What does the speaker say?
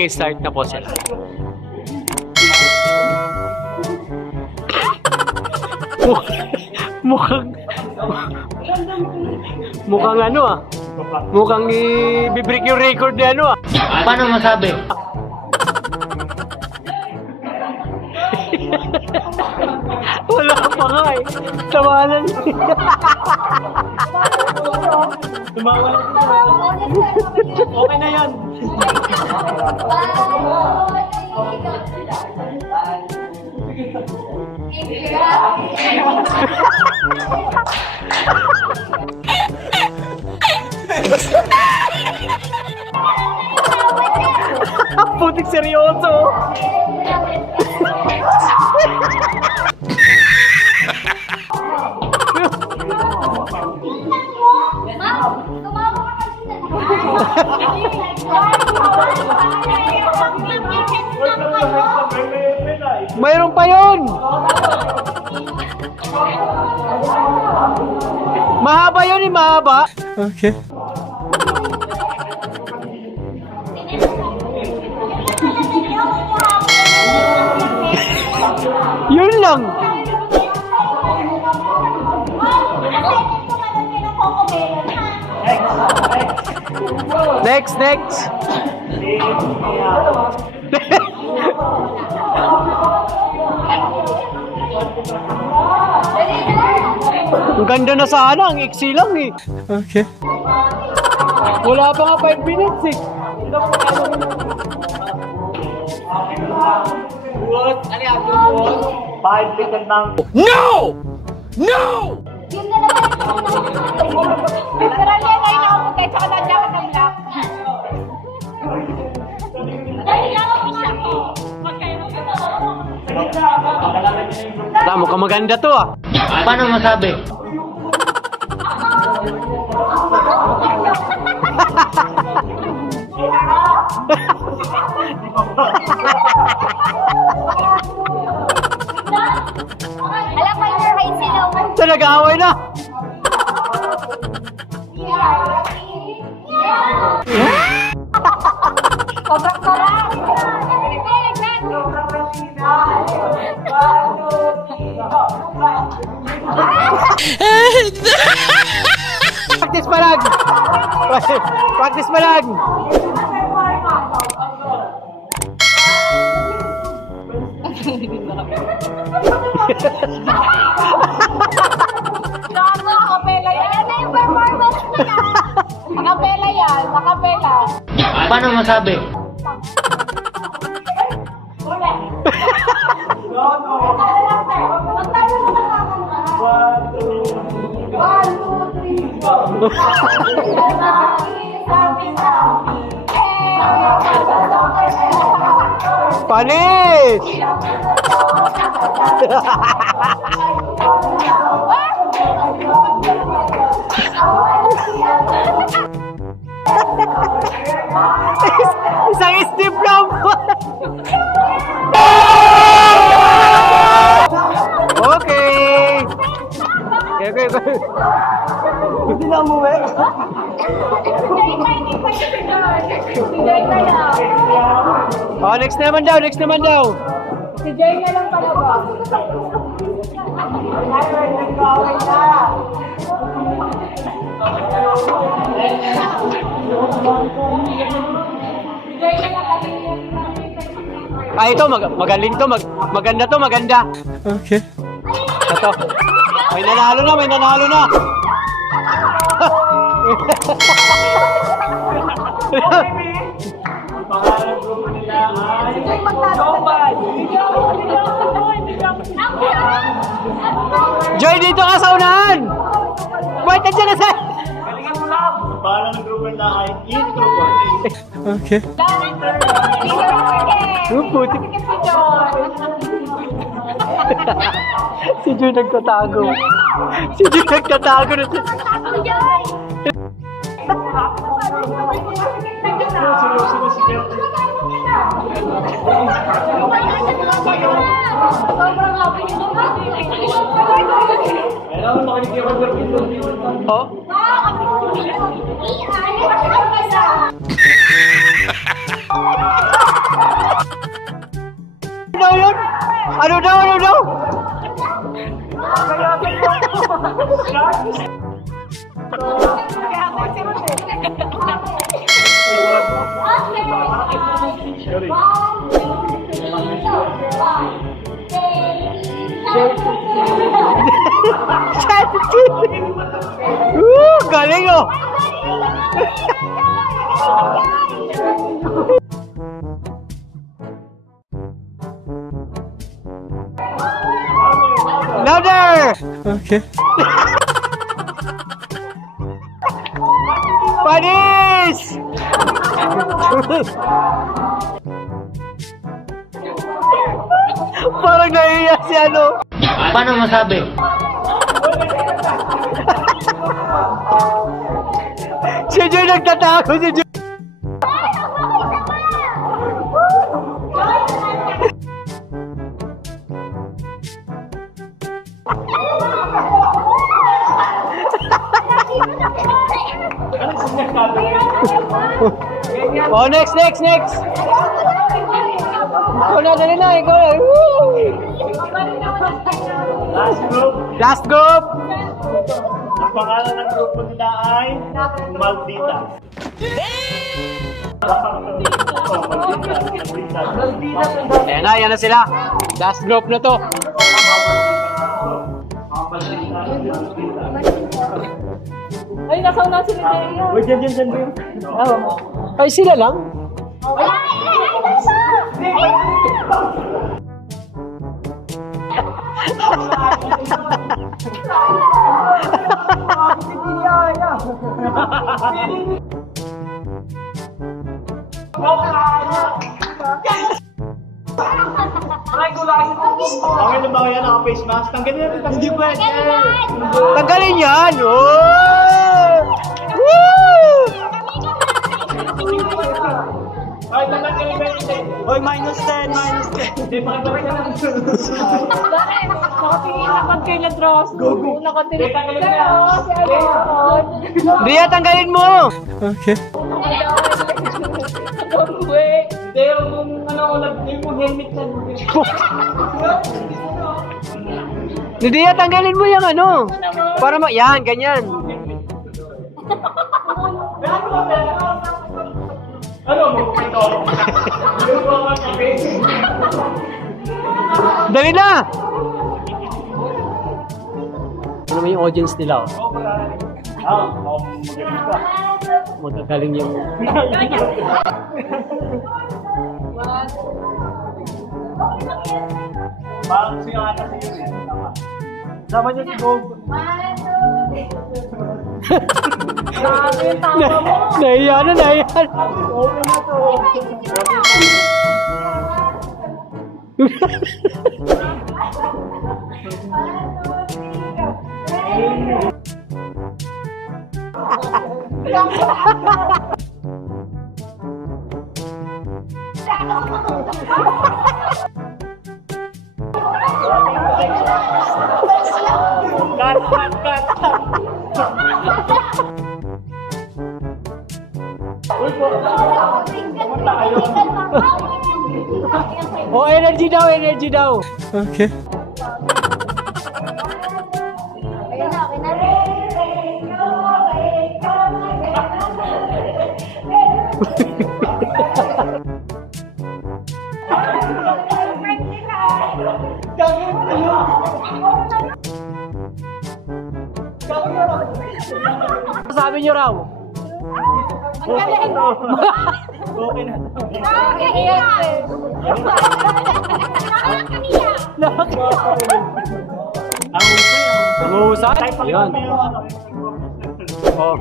Mag-i-start na po sila. Mukhang ano ah. Mukhang i-break yung record ni ano ah. Paano masabi? Wala pa nga eh. Tawanan. Okay na yan. Putik seryoso. Mayroon pa yun. Mahaba yun eh, mahaba. Okay. Yun lang. Next. Ang ganda na sana, ang iksi lang eh. Okay. Wala pa nga 5 minutes eh. Ano yan? 5 little mango. No! No! Yun na naman. Literal yan ngayon ako puti, tsaka nandiyan ng black. Dahil lang ako isa ko. Tama ka maganda to ah. Paano masabi? Alam mo yung right sila. Ito nag-aaway na. Sobrang sarap. Practice pa lang. Practice pa lang. Nakapela yan. Ano yung performance na yan? Nakapela yan. Nakapela. Paano masabi? Panis! Isang step lang po. Okay. Okay. Hindi na umuwi. Oh, next naman daw. Si Jay na lang pala ba? Ito magaling to, maganda to, maganda. Okay. Ito. May nanalo na. Joy, dito ka sa unahan! Wait, nandiyan na sa... Galingan mo lang! Parang nag-grouper na ay intro ko. Okay. Puti. Si Joy nagtatago. Sobrang happy. Oh? Galing oh! Louder! Okay. Panis! Parang nahiya si ano. Paano masabi? Si Joy nagtatako si Joy. Oh, next. Ikaw na, dali na, ikaw na. Woo! Last group. Ang pangalan ng grupo nila ay Maldita. Ayan na sila. Last group na to. Ay, nasauna si Lidia. Uy, dyan. Ay, sila lang. Ang ilan ba kaya naka-face mask? Tanggalin natin. Hindi pwede. Tanggalin yan. Oh! Woo! Ay, tanggalin ba yun? Hoy, -10. Hindi, pakibalik ka lang. Bakit? Nakatingin naman kay Ladros. Nakatingin kayo. Si Alon. Ria, tanggalin mo. Okay. Hindi, yung helmet ka. Ria, tanggalin mo yung ano. Para yan, ganyan. Ano mo pa ito? Dali na. Ano mo yung audience nila? Oh. Magaling ka. Magagaling yung... Parang siya ata sa iyo. Sama niyo si Bob. Grabe yung tama mo. Nahiya na. Okay na to. Cut. Uy, pumunta kayo. Oh, energy daw. Okay. Sabi nyo raw. Ang galing. Okay na to. Ang husay. Type pa Yan. kami yung ano. Oh.